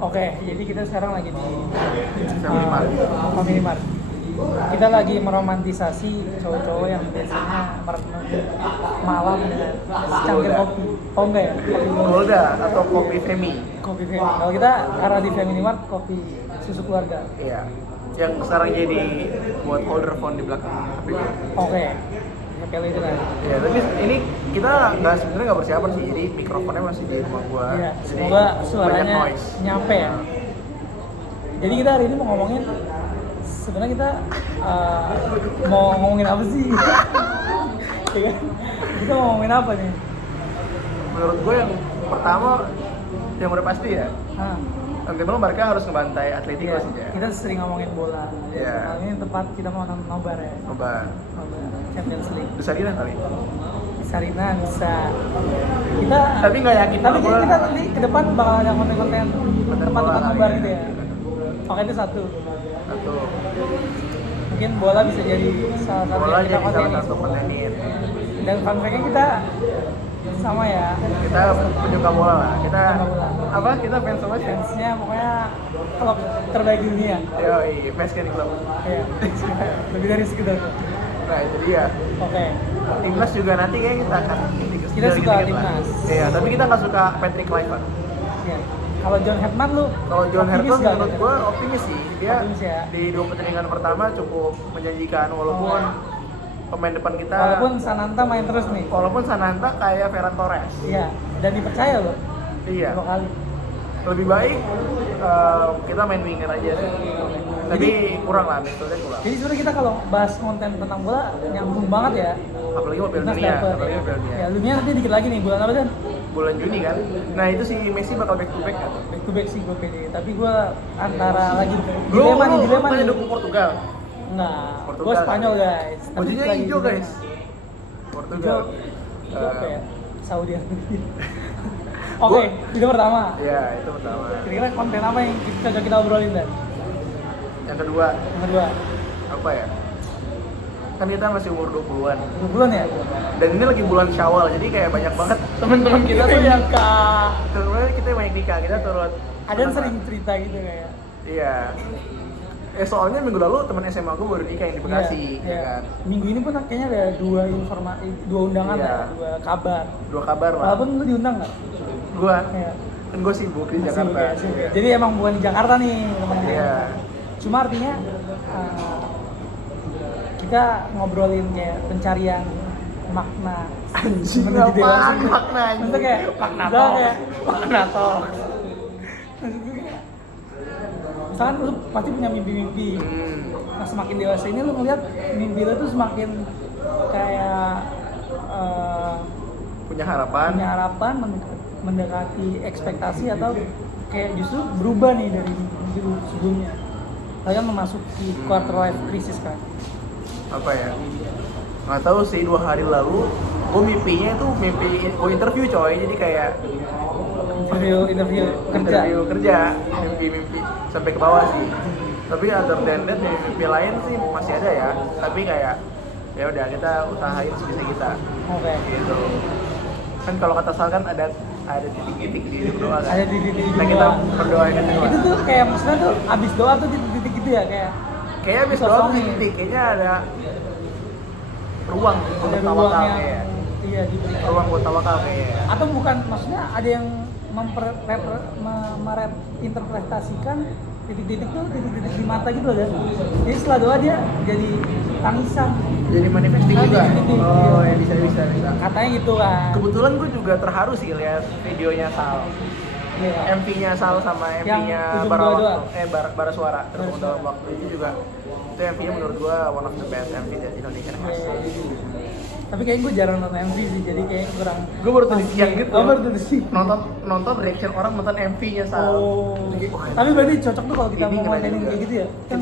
Oke, jadi kita sekarang lagi di Family Mart. Family Mart. Kita lagi meromantisasi cowok-cowok yang biasanya merenung malam dengan secangkir Golda. kopi. Oh enggak ya? Kopi Golda atau kopi Femi. Kopi Family. Kalau kita karena di Family Mart kopi susu keluarga. Iya. Yang sekarang jadi buat holder phone di belakang HP gue. Oke. Ya kayak itu kan. Iya, tapi ini kita sebenarnya nggak persiapan sih, jadi mikrofonnya masih di rumah gua. Iya, Jadi semoga banyak suaranya noise. nyampe ya. Jadi kita hari ini mau ngomongin sebenarnya kita mau ngomongin apa sih? Ya kan? Kita mau ngomongin apa nih? Menurut gue yang pertama yang udah pasti ya, Nah, nanti malam mereka harus ngebantai Atletico iya, sih ya. kita sering ngomongin bola. Iya. Kali ini tempat kita mau nonton nobar ya. Coba Nobar Champions League. Desarina kali. Sarina bisa. Kita Tapi nggak yakin Tapi bola. kita nanti ke depan bakal ada konten-konten tempat-tempat bola nobar kali gitu ya. ya. Oke, itu satu. Satu. Mungkin bola bisa jadi salah satu Bola yang kita jadi salah kontenin. satu kontenin. Dan fun fact-nya kita sama ya. Kita penyuka bola lah. Kita Penyuka bola. apa? Kita fans sama sih. Fansnya pokoknya klub terbaik di dunia. Yoi, fans kan klub. Iya. Lebih dari sekedar. Nah itu dia. Oke. Timnas juga nanti kayak kita akan Kita suka dikit-dikit lah. timnas. Iya, tapi kita nggak suka Patrick Kluivert. Iya. Kalau John Hetman lu Kalau John optimis Herton nggak? menurut gue optimis sih. Dia Optimis ya. di 2 pertandingan pertama cukup menjanjikan walaupun pemain depan kita Walaupun Sananta main terus nih. walaupun Sananta kayak Ferran Torres. Iya. Dan dipercaya loh. Iya. 2 kali. Lebih baik kita main winger aja sih. Tapi kurang lah, metodenya kurang. Jadi sebenarnya kita kalau bahas konten tentang bola nyambung banget ya. Apalagi mau Piala Timnas Dunia, dapet. apalagi mau Piala Dunia. Ya, Lumia nanti dikit lagi nih bulan apa kan? Bulan Juni kan. Nah, itu si Messi bakal back to back kan. Back to back sih gue pede. Tapi gue antara lagi Lu dilema nih. dukung Portugal. Enggak. Portugal. Gue Spanyol guys. Tapi Bajunya lagi hijau dilema. guys. Portugal. Hijau apa ya? Saudi Arabia. Oke, itu pertama. Iya, itu pertama. Kira-kira konten apa yang cocok kita obrolin dan? Yang kedua, Yang kedua, apa ya? Kan kita masih umur 20-an. bulan ya? Dan ini lagi bulan Syawal, jadi kayak banyak banget teman-teman kita tuh yang nikah. sebenarnya kita banyak nikah, kita turut. Ada yang sering cerita gitu kayak. Iya. Soalnya minggu lalu teman SMA gue baru nikah yang di Bekasi, Iya, ya iya. kan. Minggu ini pun kayaknya ada dua undangan Iya. ya, 2 kabar. 2 kabar lah. Walaupun lu diundang nggak? Gua Iya. kan gue sibuk di Jakarta. Sibuk ya. Iya. Jadi emang bukan di Jakarta nih teman-teman. Iya. Cuma artinya kita ngobrolin kayak pencarian makna Anjing, menuju apaan dewasa gitu. makna anjing? Maksudnya kayak Makna misalnya talk. kayak makna talk. Maksud gue kayak, misalkan lu pasti punya mimpi-mimpi. Nah, semakin dewasa ini lu ngeliat mimpi lu tuh semakin kayak Punya harapan. punya harapan mendekati ekspektasi atau kayak justru berubah nih dari mimpi lu sebelumnya. Kalian memasuki quarter life crisis kan? Apa ya? Nggak tahu sih, 2 hari lalu gue mimpinya itu mimpi gue interview coy, jadi kayak Interview kerja. mimpi sampai ke bawah sih. Tapi other than that, mimpi lain sih masih ada ya, tapi kayak ya udah kita usahain sebisa kita Oke. gitu. Kan kalau kata Sal kan ada titik-titik di hidup doa kan. Ada di titik Nah, kita berdoa kan doa. Itu tuh kayak maksudnya tuh abis doa tuh titik-titik gitu ya kayak Kayaknya abis Kosong doa tuh nih. titik, kayaknya ada ruang ada untuk ruang tawakal yang kayak. iya diberikan. Ruang buat tawakal kayaknya. Atau bukan maksudnya ada yang mereinterpretasikan titik-titik tuh titik-titik di mata gitu loh kan. Jadi setelah doa dia jadi tangisan. Jadi manifesting Ah, juga. titik-titik. Oh, ya bisa. Katanya gitu kan. Kebetulan gue juga terharu sih lihat videonya Sal. Iya. MV-nya Sal sama Yang MV-nya ujung Bara dua-dua. Waktu, Bara Suara terus Bara dalam Suara. waktu itu juga. Itu MV-nya menurut gue one of the best MV dari Indonesia. Tapi kayaknya gue jarang nonton MV sih, jadi kayak kurang. Gue baru tadi siang gitu. Oh, baru tadi siang. Nonton reaction orang nonton MV-nya Sal. Oh. Jadi, wah, Tapi berarti cocok tuh kalau kita ini mau keren kontenin juga. kayak gitu ya. Kan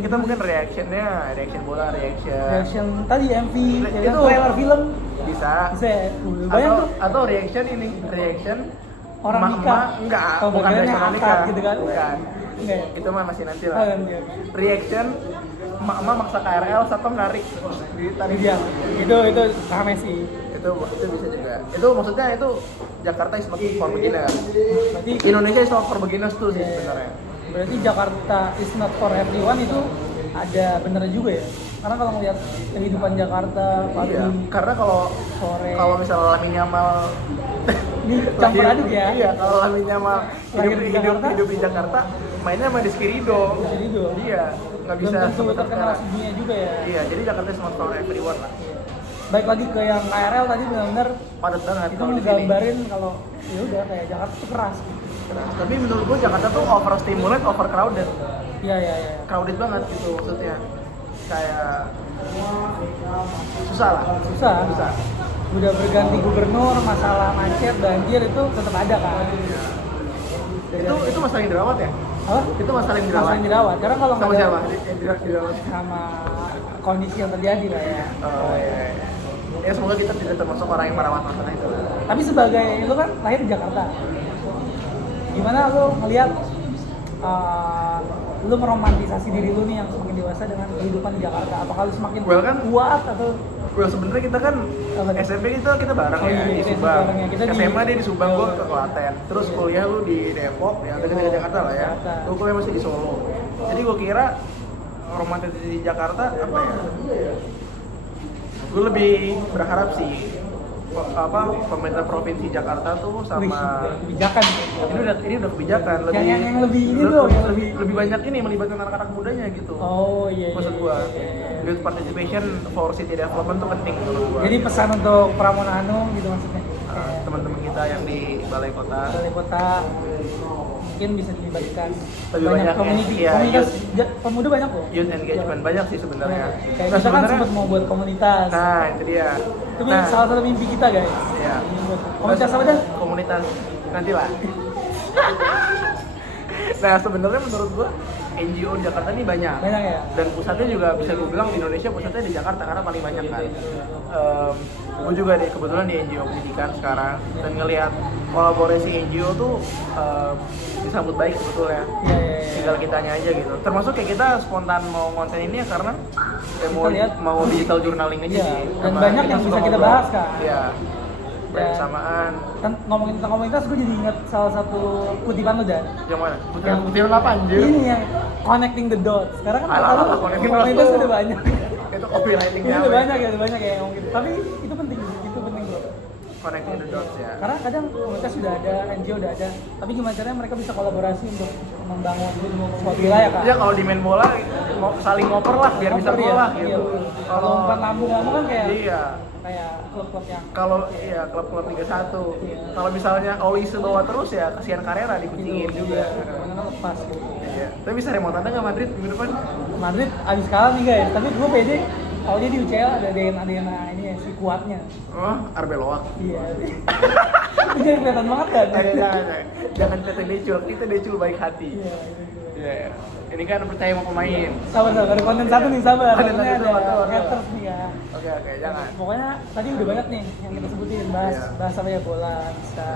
Kita mungkin reaction bola, reaction tadi MV, ya kan, Itu- trailer film bisa. bisa ya. Banyak tuh Atau reaction orang emak-emak. nikah. Enggak, Oh, bukan bagiannya reaction orang akad nikah gitu kan. bukan. Enggak ya? Itu mah masih nanti Ah, lah. kan, iya. Reaction emak-emak maksa KRL, satpam narik di Tadi tadi dia. Itu Kak Messi. itu bisa juga. Itu maksudnya itu Jakarta is not for beginners. Berarti Indonesia is not for beginners tuh sih sebenarnya. berarti Jakarta is not for everyone itu ada benernya juga ya. Karena kalau melihat kehidupan Jakarta pagi, Iya, karena kalau sore, misalnya Lamine Yamal ini campur aduk ya. Iya, kalau Lamine Yamal Lahir di Jakarta. hidup di Jakarta, mainnya sama Rizky Ridho. Rizky Ridho. Iya, nggak bisa Belum tentu seperti terkenal sekarang. sedunia juga ya. Iya, jadi Jakarta is not for everyone lah. Baik lagi ke yang KRL tadi benar-benar Padat banget itu kalau di sini. menggambarin kalau ya udah kayak Jakarta tuh keras. Tapi menurut gua Jakarta tuh overstimulate, overcrowded. Iya iya iya. Crowded banget gitu maksudnya. Kayak susah lah. Susah. Udah berganti gubernur, masalah macet, banjir itu tetap ada kan. Itu masalah yang dirawat ya? Apa? Itu masalah yang dirawat. Masalah yang dirawat. Karena kalau Sama nggak ada- siapa? Dirawat. sama kondisi yang terjadi lah ya. Oh iya. Ya semoga kita tidak termasuk orang yang merawat masalah itu. Tapi sebagai lu kan lahir di Jakarta, gimana lu ngelihat lu meromantisasi diri lu nih yang semakin dewasa dengan kehidupan di Jakarta? Apakah lu semakin Well, kan- kuat atau Well sebenarnya kita kan Apa tuh? SMP kita bareng Oh, ya iya, di kita Subang. bareng ya. Kita di- SMA dia di Subang, gua ke Klaten. Terus kuliah lu di Depok, ya dekat-dekat Jakarta lah ya. Jakarta. Gua kuliah masih di Solo. Jadi gua kira romantis di Jakarta apa ya? Gue lebih berharap sih pemerintah provinsi Jakarta tuh wih, sama kebijakan? ini udah kebijakan lebih yang lebih ini dong, yang lebih banyak ini melibatkan anak-anak mudanya gitu. Oh iya. Maksud gua youth participation for city development tuh penting menurut gua. Jadi pesan untuk Pramono Anung gitu maksudnya. Teman-teman kita yang di balai kota Balai kota mungkin bisa dilibatkan Lebih banyak ya, komunitas pemuda banyak kok. youth engagement banyak sih sebenarnya. Kayak kita kan sempat mau buat komunitas. Nah itu dia. Itu salah satu mimpi kita guys. Iya. Komunitas apa dah? Komunitas nantilah. Nah sebenarnya menurut gua NGO di Jakarta ini banyak. Banyak ya. Dan pusatnya juga bisa gue bilang di Indonesia pusatnya di Jakarta karena paling banyak kan. Gue juga kebetulan di NGO pendidikan sekarang dan ngelihat kolaborasi NGO tuh disambut baik sebetulnya. Iya iya. Iya. Tinggal kitanya aja gitu. Termasuk kayak kita spontan mau konten ini ya karena lihat. mau digital journaling aja Iya, sih. dan Sama banyak yang suka bisa kita ngobrol. bahas kan. Iya. Dan- Bersamaan. Kan ngomongin tentang komunitas, gue jadi ingat salah satu kutipan lu Dan. Yang mana? Yang Kutipan apa anjir? Ini yang connecting the dots. Sekarang kan Alah, kalau connecting the komunitas dots. udah banyak. Itu copywritingnya. Udah banyak ya, udah banyak ya yang ngomong gitu. Tapi itu penting bro. Connecting the dots ya. Karena kadang komunitas sudah ada, NGO udah ada, tapi gimana caranya mereka bisa kolaborasi untuk membangun suatu wilayah kan? Ya kalau di main bola saling ngoper lah biar bisa Ngoper gol ya, lah iya, gitu. betul. Kalau umpan lambung-lambung kan kayak Iya. kayak klub-klub yang Kalau iya klub-klub Liga 1. Kalau misalnya Olise bawa terus ya kasihan Carrera dikucingin juga. karena lepas gitu. Iya. Tapi bisa remote nggak Madrid minggu depan? Madrid abis kalah nih guys, tapi gue pede kalau dia di UCL ada DNA ini ya, si kuatnya. Oh, Arbeloa. Iya. Itu jadi kelihatan banget kan? Jangan kata Decul, kita Decul baik hati. Iya, itu. Iya. Ini kan percaya sama pemain. Sabar, ada konten satu nih, sabar. Konten Kontennya satu, ada betul. haters nih ya. Oke, jangan. Pokoknya tadi udah banyak nih yang kita sebutin, bahas Iya. bahas apa ya, bola, bisa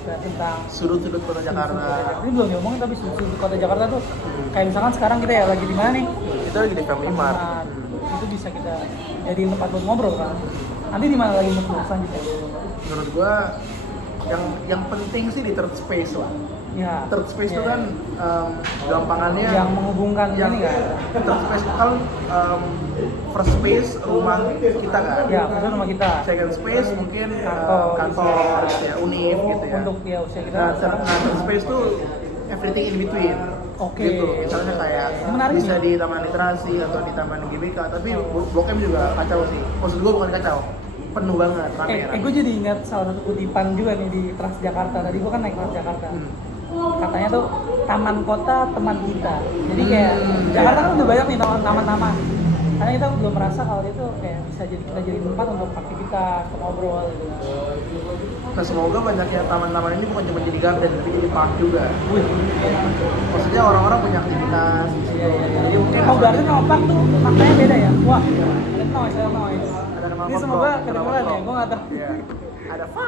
bahas tentang Sudut-sudut kota Jakarta. ini belum diomongin tapi sudut kota Jakarta tuh kayak misalkan sekarang kita ya lagi di mana nih? Kita lagi di Family Mart. Nah, itu bisa kita jadiin tempat buat ngobrol kan. Nanti di mana lagi ngobrol selanjutnya? Menurut gua yang penting sih di third space lah. Ya. Third space itu ya. kan gampangannya yang menghubungkan yang ini kan? third space itu kan first space rumah kita kan. Ya, maksudnya rumah kita. Second space mungkin Kantor. ya univ gitu ya. Untuk ya usia kita. Nah, third space tuh everything in between. Oke. Gitu. Misalnya kayak Menarik bisa nih. di taman literasi atau di taman GBK, tapi Blok M juga kacau sih. Maksud gua bukan kacau, penuh banget, rame. Gue jadi ingat salah satu kutipan juga nih di Transjakarta. Tadi gue kan naik Transjakarta. Katanya tuh taman kota teman kita. Jadi kayak Jakarta kan udah banyak nih taman-taman. Karena kita belum merasa kalau itu kayak bisa kita jadi tempat untuk aktivitas, untuk ngobrol gitu. Nah semoga banyaknya taman-taman ini bukan cuma jadi garden, tapi jadi park juga. Wih, Maksudnya orang-orang punya aktivitas. iya. Jadi mungkin Kalau garden sama park tuh maknanya beda ya. Wah, ada noise. ada kenal Ini semoga kedengeran ya, gue nggak tahu. Iya. Ada fa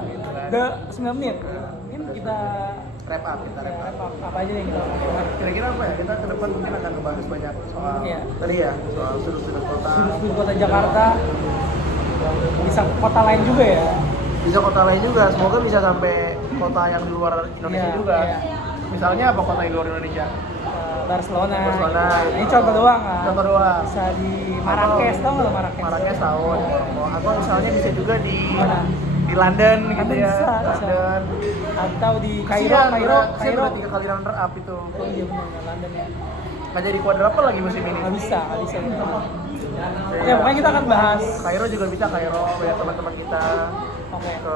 gitu kan. Udah 9 menit. Mungkin kita Wrap up, kita wrap up. apa aja yang kita lakukan. Kira-kira apa ya? Kita ke depan mungkin akan membahas banyak soal Iya. tadi ya, soal sudut-sudut kota. Sudut kota Jakarta. bisa kota lain juga ya. Bisa kota lain juga, semoga bisa sampai kota yang di luar Indonesia Iya, juga. iya. Misalnya apa kota di luar Indonesia? Barcelona. Barcelona. Ini contoh doang kan. Contoh doang. Bisa di Marrakesh, tau nggak lo Marrakesh? Marrakesh tahu. Atau misalnya bisa juga di Mana? di London gitu London ya. bisa. London. Atau di Kasihan, Kairo. udah 3 kali runner up itu. Oh iya benar, London ya. Nggak jadi quadruple lagi musim ini. Nggak bisa gitu. Oke, pokoknya kita akan bahas. Kairo juga bisa, Kairo banyak teman-teman kita Oke. ke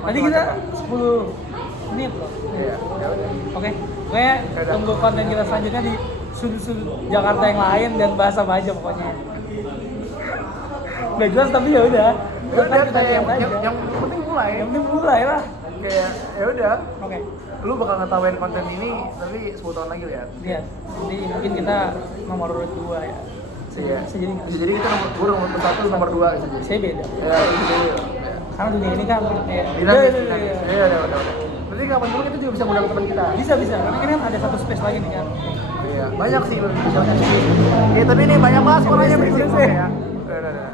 Tadi kita macam-macam. 10 menit loh. Iya, ya udah. Oke, pokoknya Yaudah. tunggu konten kita selanjutnya di sudut-sudut Jakarta yang lain dan bahas apa aja pokoknya. Udah jelas tapi ya udah. Ya udah, Kita kayak lihat aja. yang penting mulai. Yang penting mulai lah. Kayak ya udah, Oke, lu bakal ngetawain konten ini tapi 10 tahun lagi lihat. lihat. Jadi mungkin kita nomor 2 ya. Iya. Bisa jadi nggak? Bisa jadi kita nomor nomor 1, nomor 2 bisa jadi. Saya beda. Ya, bisa jadi. Ya. Karena dunia ini kan kayak Dinamis, iya. dinamis. Ya udah. Berarti kapan-kapan kita juga bisa ngundang teman kita. Bisa. Karena ini kan ada satu space lagi nih kan. Iya, banyak sih bisa. Ya, tapi ini banyak banget orangnya berisik. Oke ya. Udah.